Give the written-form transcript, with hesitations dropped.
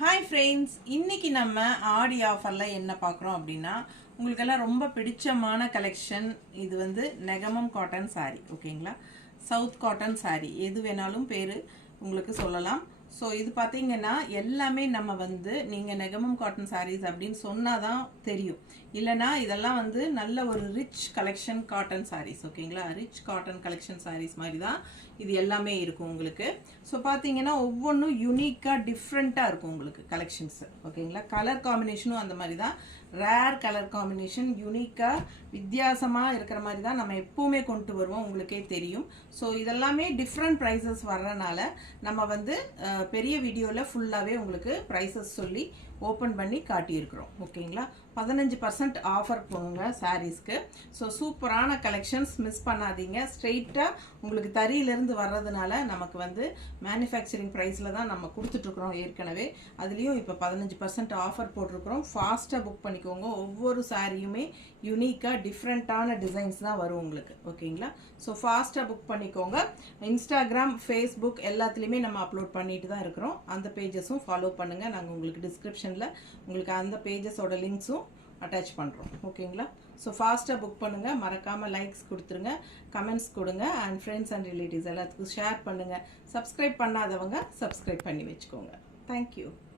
Hi friends, இன்னைக்கு நம்ம ஆடி ஆஃபரில் என்ன பார்க்குறோம் அப்படின்னா, உங்களுக்கெல்லாம் ரொம்ப பிடிச்சமான கலெக்ஷன். இது வந்து நெகமம் காட்டன் சாரீ. ஓகேங்களா, சவுத் காட்டன் சாரீ எது வேணாலும் பேர் உங்களுக்கு சொல்லலாம். ஸோ இது பார்த்தீங்கன்னா எல்லாமே நம்ம வந்து நீங்கள் நெகமம் காட்டன் சாரீஸ் அப்படின்னு சொன்னால் தான் தெரியும். இல்லைனா இதெல்லாம் வந்து நல்ல ஒரு ரிச் கலெக்ஷன் காட்டன் சாரீஸ். ஓகேங்களா, ரிச் காட்டன் கலெக்ஷன் சாரீஸ் மாதிரி தான் இது எல்லாமே இருக்கும் உங்களுக்கு. ஸோ பார்த்தீங்கன்னா ஒவ்வொன்றும் யூனிக்காக டிஃப்ரெண்ட்டாக இருக்கும் உங்களுக்கு கலெக்ஷன்ஸ். ஓகேங்களா, கலர் காம்பினேஷனும் அந்த மாதிரி தான். ரேர் கலர் காம்பினேஷன், யூனிக்காக வித்தியாசமாக இருக்கிற மாதிரி தான் நம்ம எப்பவுமே கொண்டு வருவோம், உங்களுக்கே தெரியும். ஸோ இதெல்லாமே டிஃப்ரெண்ட் ப்ரைஸஸ் வர்றதுனால நம்ம வந்து பெரிய வீடியோவில் ஃபுல்லாகவே உங்களுக்கு ப்ரைஸஸ் சொல்லி ஓப்பன் பண்ணி காட்டியிருக்கிறோம். ஓகேங்களா, 15% ஆஃபர் போங்க சாரீஸ்க்கு. ஸோ சூப்பரான கலெக்ஷன்ஸ், மிஸ் பண்ணாதீங்க. ஸ்ட்ரெயிட்டாக உங்களுக்கு தறியிலேருந்து வர்றதுனால நமக்கு வந்து மேனுஃபேக்சரிங் ப்ரைஸில் தான் நம்ம கொடுத்துட்ருக்குறோம் ஏற்கனவே. அதுலேயும் இப்போ 15% ஆஃபர் போட்டிருக்கிறோம். ஃபாஸ்ட்டாக புக் பண்ணிக்கோங்க. ஒவ்வொரு சாரியுமே யூனிக்காக டிஃப்ரெண்ட்டான டிசைன்ஸ் தான் வரும் உங்களுக்கு. ஓகேங்களா, ஸோ ஃபாஸ்ட்டாக புக் பண்ணிக்கோங்க. இன்ஸ்டாகிராம், ஃபேஸ்புக் எல்லாத்துலேயுமே நம்ம அப்லோட் பண்ணிட்டு தான் இருக்கிறோம். அந்த பேஜஸும் ஃபாலோ பண்ணுங்கள். நாங்கள் உங்களுக்கு டிஸ்கிரிப்ஷனில் உங்களுக்கு அந்த பேஜஸோட லிங்க்ஸும் அட்டாச் பண்ணுறோம். ஓகேங்களா, ஸோ ஃபாஸ்ட்டாக புக் பண்ணுங்கள். மறக்காமல் லைக்ஸ் கொடுத்துருங்க, கமெண்ட்ஸ் கொடுங்க, அண்ட் ஃப்ரெண்ட்ஸ் அண்ட் ரிலேட்டிவ்ஸ் எல்லாத்துக்கும் ஷேர் பண்ணுங்கள். சப்ஸ்கிரைப் பண்ணாதவங்க சப்ஸ்கிரைப் பண்ணி வச்சுக்கோங்க. தேங்க்யூ.